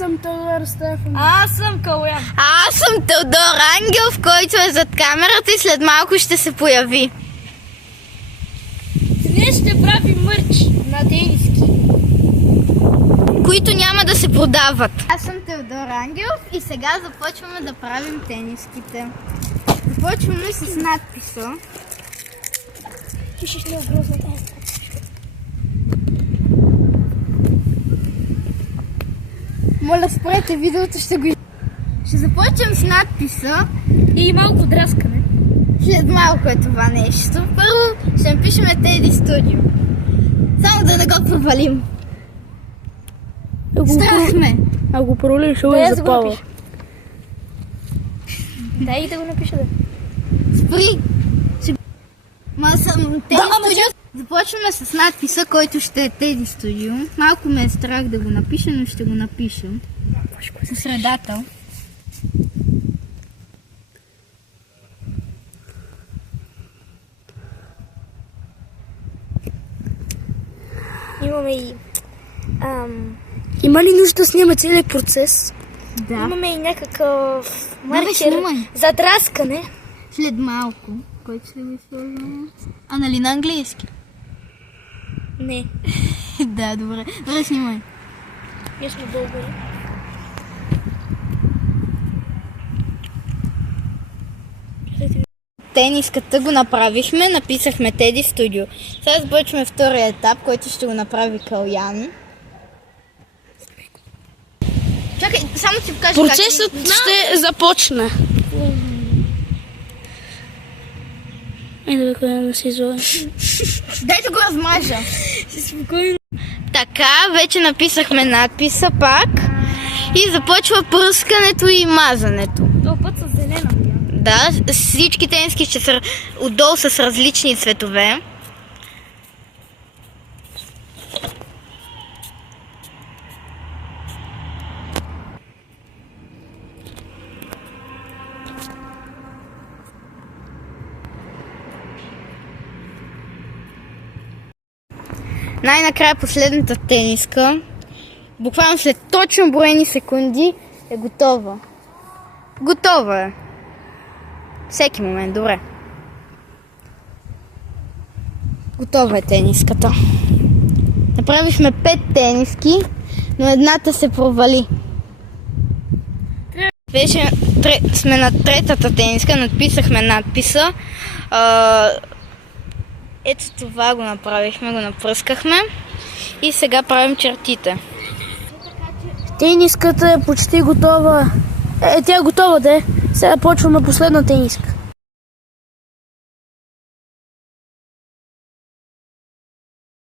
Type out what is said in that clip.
съм Теодор Стефан. Аз съм Калуян. Аз съм Теодор Ангелов, който е зад камерата и след малко ще се появи. Днес ще правим мърч на тениски, които няма да се продават. Аз съм Теодор Ангелов и сега започваме да правим тениските. Започваме с надписа. Пишеш ли огрозна тази? Моля, спрете видеото, ще започнем с надписа. И малко драскане. След малко е това нещо. Първо ще напишем Теди Студио. Само да не го провалим. Страх ме. Ако провалиш, ще го запала. Дай да го напиша, да. Спри. Ма съм Теди Студио. Започваме с надписа, който ще е Теди Студио. Малко ме е страх да го напиша, но ще го напиша. По средата. Имаме и... Има ли нужда да снимаме целият процес? Да. Имаме и някакъв маркер снимай. за драскане. След малко. Който ще ви сложим. А нали на английски? Не, Да, добре. Добре, снимай. ние сме българи. Тениската го направихме, написахме Теди Студио. Сега започваме втория етап, който ще го направи Калуян. Чакай, само ти покажа Процесът ще започне. Ето да се изложи. Дай да го размажа. Спокойно. Така, вече написахме надписа пак. И започва пръскането и мазането. Този път с зелена. Да, всички тениски ще са отдолу с различни цветове. Най-накрая последната тениска, буквално след точно броени секунди, е готова. Готова е. Всеки момент, добре. Готова е тениската. Направихме 5 тениски, но едната се провали. Вече сме на третата тениска, надписахме надписа. Ето това го направихме, го напръскахме и сега правим чертите. Тениската е почти готова. Тя е готова, да е. Сега почваме последна тениска.